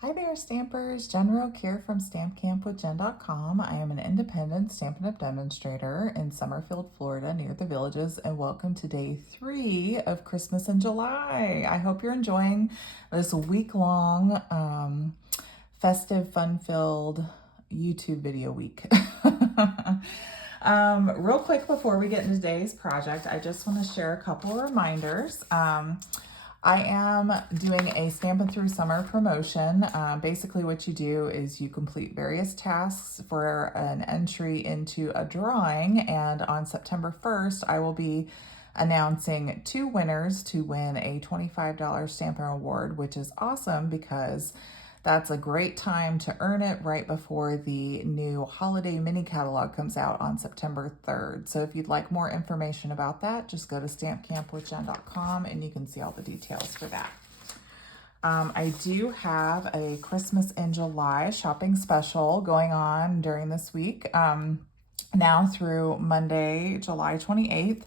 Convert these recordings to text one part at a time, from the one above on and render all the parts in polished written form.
Hi there, Stampers. Jen Roque here from StampCampWithJen.com. I am an independent Stampin' Up! Demonstrator in Summerfield, Florida, near the Villages, and welcome to day 3 of Christmas in July. I hope you're enjoying this week-long festive, fun-filled YouTube video week. Real quick before we get into today's project, I just want to share a couple of reminders. I am doing a Stampin' Through Summer promotion. Basically what you do is you complete various tasks for an entry into a drawing, and on September 1st, I will be announcing 2 winners to win a $25 Stampin' Award, which is awesome because that's a great time to earn it right before the new holiday mini catalog comes out on September 3rd. So if you'd like more information about that, just go to stampcampwithjen.com and you can see all the details for that. I do have a Christmas in July shopping special going on during this week, now through Monday, July 28th.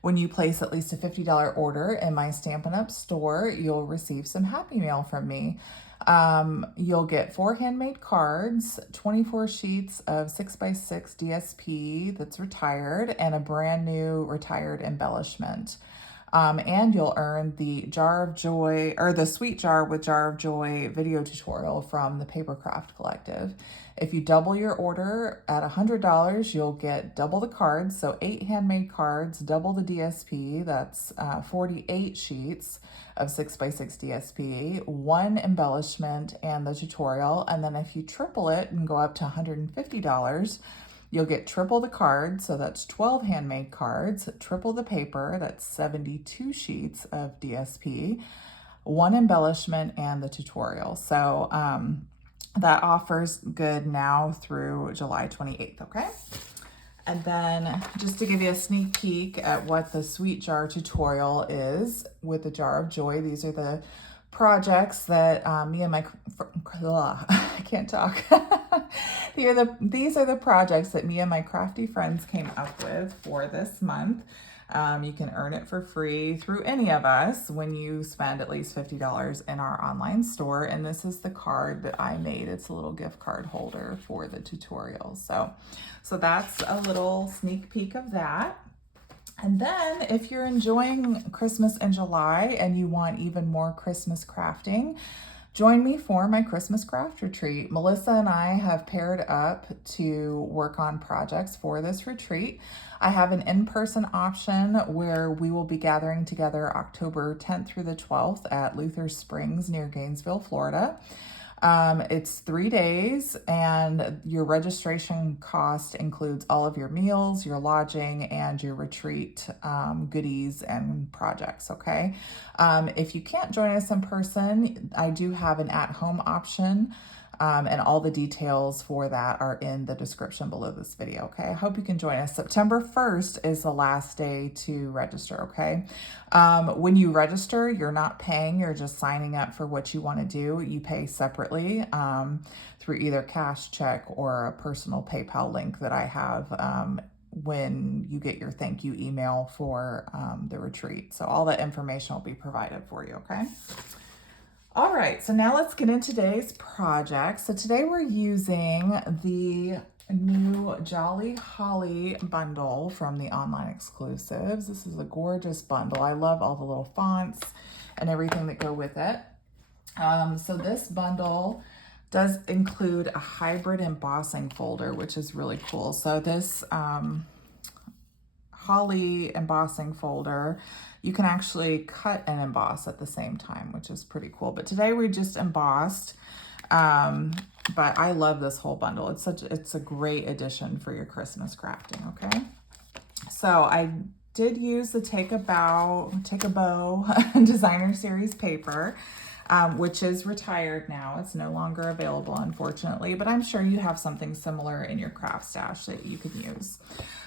When you place at least a $50 order in my Stampin' Up! Store, you'll receive some Happy Mail from me. You'll get 4 handmade cards, 24 sheets of 6x6 DSP that's retired, and a brand new retired embellishment. And you'll earn the Jar of Joy, or the Sweet Jar with Jar of Joy video tutorial from the Papercraft Collective. If you double your order at $100, you'll get double the cards, so 8 handmade cards, double the DSP, that's 48 sheets of 6x6 DSP, 1 embellishment, and the tutorial. And then if you triple it and go up to $150, you'll get triple the cards, so that's 12 handmade cards, triple the paper, that's 72 sheets of DSP, 1 embellishment, and the tutorial. So that offer's good now through July 28th, okay? And then just to give you a sneak peek at what the Sweet Jar tutorial is with the Jar of Joy, these are the projects that me and my, I can't talk. These are the projects that me and my crafty friends came up with for this month. You can earn it for free through any of us when you spend at least $50 in our online store. And this is the card that I made. It's a little gift card holder for the tutorial. So that's a little sneak peek of that. And then if you're enjoying Christmas in July and you want even more Christmas crafting, join me for my Christmas craft retreat. Melissa and I have paired up to work on projects for this retreat. I have an in-person option where we will be gathering together October 10th through the 12th at Luther Springs near Gainesville, Florida. It's 3 days, and your registration cost includes all of your meals, your lodging, and your retreat goodies and projects, okay? If you can't join us in person, I do have an at-home option, and all the details for that are in the description below this video, okay? I hope you can join us. September 1st is the last day to register, okay? When you register, you're not paying, you're just signing up for what you want to do. You pay separately through either cash, check, or a personal PayPal link that I have when you get your thank you email for the retreat. So all that information will be provided for you, okay? All right, so now let's get into today's project. So today we're using the new Jolly Holly bundle from the online exclusives. This is a gorgeous bundle. I love all the little fonts and everything that go with it. So this bundle does include a hybrid embossing folder, which is really cool. So this Holly embossing folder, you can actually cut and emboss at the same time, which is pretty cool. But today we just embossed, but I love this whole bundle. It's a great addition for your Christmas crafting, okay? So I did use the Take a Bow Designer Series paper, which is retired now. It's no longer available, unfortunately, but I'm sure you have something similar in your craft stash that you can use.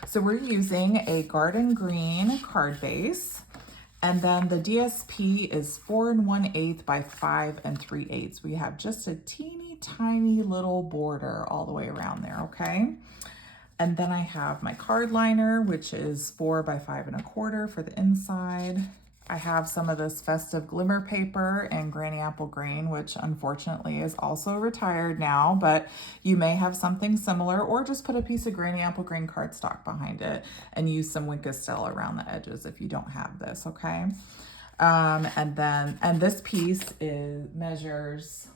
So we're using a garden green card base, and then the DSP is 4 1/8 by 5 3/8. We have just a teeny tiny little border all the way around there, okay? And then I have my card liner, which is 4 by 5 1/4 for the inside. I have some of this festive glimmer paper in Granny Apple Green, which unfortunately is also retired now, but you may have something similar, or just put a piece of Granny Apple Green cardstock behind it and use some Wink of Stella around the edges if you don't have this, okay? And this piece measures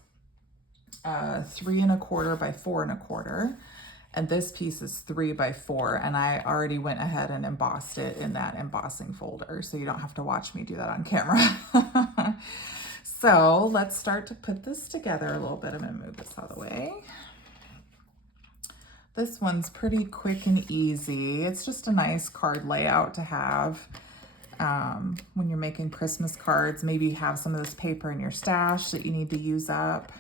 3 1/4 by 4 1/4. And this piece is 3 by 4, and I already went ahead and embossed it in that embossing folder, so you don't have to watch me do that on camera. So let's start to put this together a little bit. I'm gonna move this out of the way. This one's pretty quick and easy. It's just a nice card layout to have when you're making Christmas cards. Maybe you have some of this paper in your stash that you need to use up,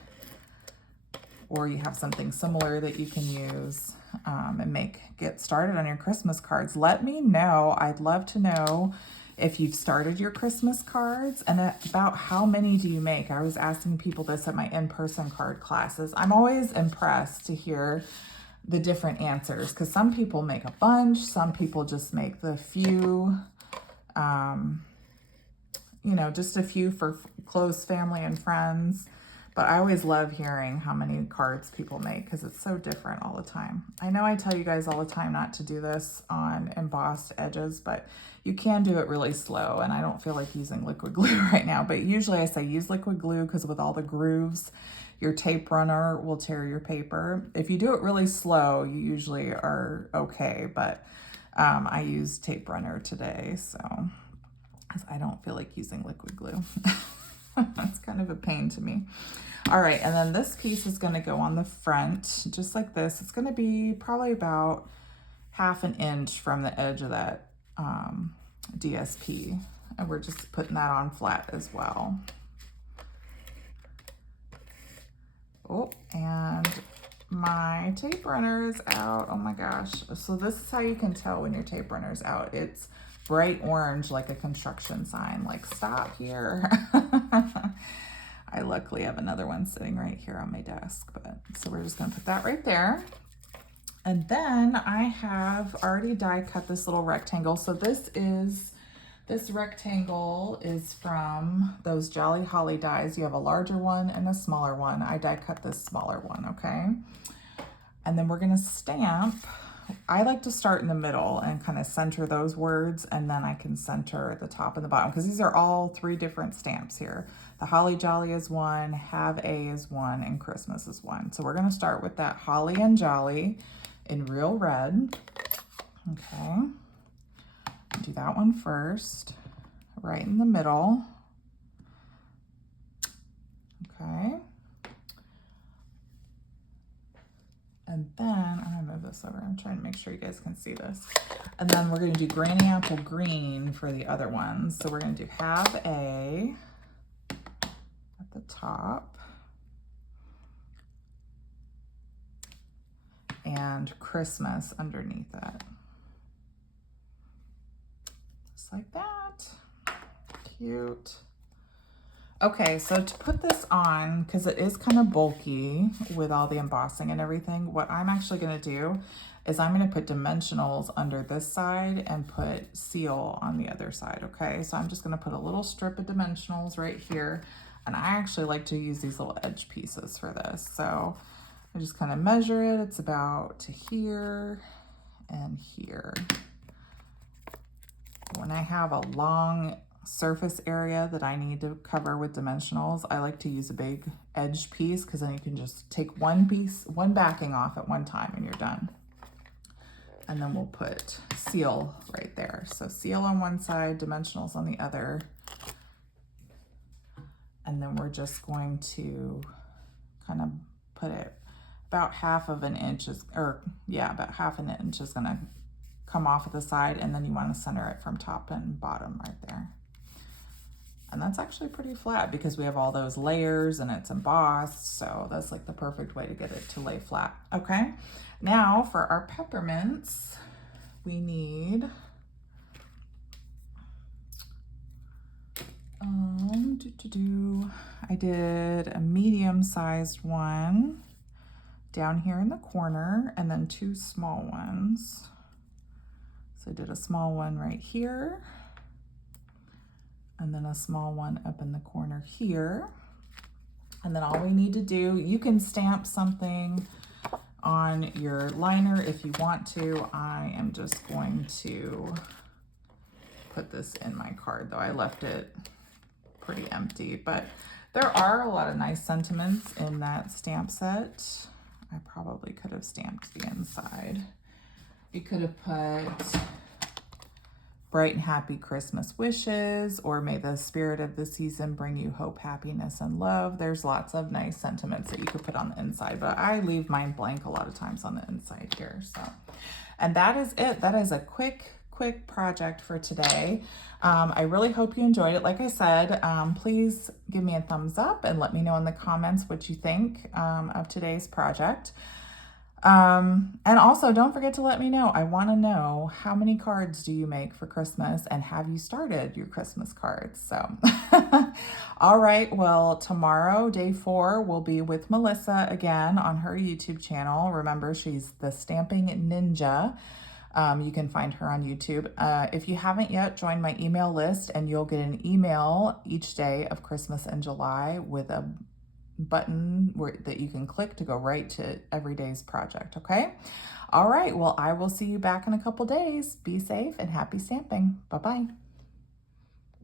or you have something similar that you can use and get started on your Christmas cards. Let me know. I'd love to know if you've started your Christmas cards and about how many do you make. I was asking people this at my in-person card classes. I'm always impressed to hear the different answers, because some people make a bunch, some people just make the few, you know, just a few for close family and friends. But I always love hearing how many cards people make, because it's so different all the time. I know I tell you guys all the time not to do this on embossed edges, but you can do it really slow, and I don't feel like using liquid glue right now. But usually I say use liquid glue, because with all the grooves, your tape runner will tear your paper. If you do it really slow, you usually are okay, but I used tape runner today, so because I don't feel like using liquid glue. That's kind of a pain to me. All right, and then this piece is going to go on the front, just like this. It's going to be probably about 1/2 inch from the edge of that DSP, and we're just putting that on flat as well. Oh, and my tape runner is out. Oh my gosh. So this is how you can tell when your tape runner is out. It's bright orange, like a construction sign, like stop here. I luckily have another one sitting right here on my desk, but so we're just gonna put that right there. And then I have already die cut this little rectangle. So this rectangle is from those Jolly Holly dies. You have a larger one and a smaller one. I die cut this smaller one, okay? And then we're gonna stamp. I like to start in the middle and kind of center those words, and then I can center the top and the bottom, because these are all 3 different stamps here. The Holly Jolly is one, Have A is one, and Christmas is one. So we're gonna start with that Holly and Jolly in real red. Okay, do that one first, right in the middle. Okay. And then I'm gonna move this over. I'm trying to make sure you guys can see this. And then we're gonna do Granny Apple Green for the other ones. So we're gonna do Have A at the top and Christmas underneath it. Just like that. Cute. Okay, so to put this on, because it is kind of bulky with all the embossing and everything, what I'm actually going to do is I'm going to put dimensionals under this side and put seal on the other side, okay? So I'm just going to put a little strip of dimensionals right here, and I actually like to use these little edge pieces for this. So I just kind of measure it. It's about to here and here. When I have a long surface area that I need to cover with dimensionals, I like to use a big edge piece, because then you can just take one backing off at one time and you're done. And then we'll put seal right there. So seal on one side, dimensionals on the other. And then we're just going to kind of put it about 1/2 inch, about 1/2 inch is gonna come off at the side, and then you want to center it from top and bottom right there. And that's actually pretty flat because we have all those layers and it's embossed. So that's like the perfect way to get it to lay flat. Okay, now for our peppermints, we need I did a medium-sized one down here in the corner, and then 2 small ones. So I did a small one right here, and then a small one up in the corner here. And then all we need to do, you can stamp something on your liner if you want to. I am just going to put this in my card, though I left it pretty empty, but there are a lot of nice sentiments in that stamp set. I probably could have stamped the inside. You could have put bright and happy Christmas wishes, or may the spirit of the season bring you hope, happiness, and love. There's lots of nice sentiments that you could put on the inside, but I leave mine blank a lot of times on the inside here. So, and that is it. That is a quick project for today. I really hope you enjoyed it. Like I said, please give me a thumbs up and let me know in the comments what you think of today's project. And also don't forget to let me know. I want to know, how many cards do you make for Christmas, and have you started your Christmas cards? So, all right. Well, tomorrow, day 4, will be with Melissa again on her YouTube channel. Remember, she's the Stamping Ninja. You can find her on YouTube. If you haven't yet, join my email list, and you'll get an email each day of Christmas and July with a button that you can click to go right to every day's project. Okay. All right. Well, I will see you back in a couple days. Be safe and happy stamping. Bye-bye.